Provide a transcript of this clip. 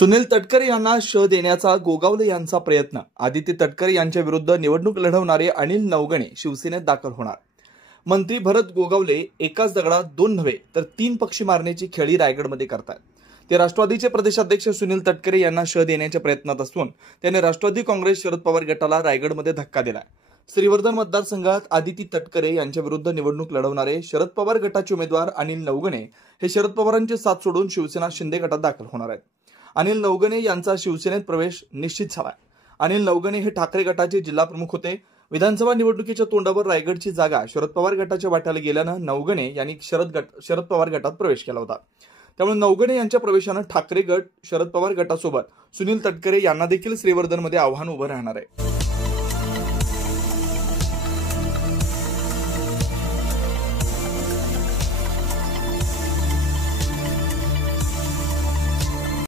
सुनील तटकरे यांना श देण्याचा गोगावले यांचा प्रयत्न. आदिती तटकरे यांच्या विरुद्ध निवडणूक लढवणारे अनिल नवगणे शिवसेनेत दाखल होणार. मंत्री भरत गोगावले एकाच दगडात दोन नव्हे तर तीन पक्षी मारण्याची खेळी रायगडमध्ये करतात. ते राष्ट्रवादीचे प्रदेशाध्यक्ष सुनील तटकरे यांना श देण्याच्या प्रयत्नात असून त्यांनी राष्ट्रवादी काँग्रेस शरद पवार गटाला रायगडमध्ये धक्का दिला. श्रीवर्धन मतदारसंघात आदिती तटकरे यांच्या विरुद्ध निवडणूक लढवणारे शरद पवार गटाचे उमेदवार अनिल नवगणे हे शरद पवारांची साथ सोडून शिवसेना शिंदे गटात दाखल होणार आहेत. अनिल नवगणे यांचा शिवसेनेत प्रवेश निश्चित झाला. अनिल नवगणे हे ठाकरे गटाचे जिल्हा प्रमुख होते. विधानसभा निवडणुकीच्या तोंडावर रायगडची जागा शरद पवार गटाच्या वाट्याला गेल्यानं नवगणे यांनी शरद पवार गटात प्रवेश केला होता. त्यामुळे नवगणे यांच्या प्रवेशानं ठाकरे गट शरद पवार गटासोबत सुनील तटकरे यांना देखील श्रीवर्धनमध्ये आव्हान उभं राहणार आहे.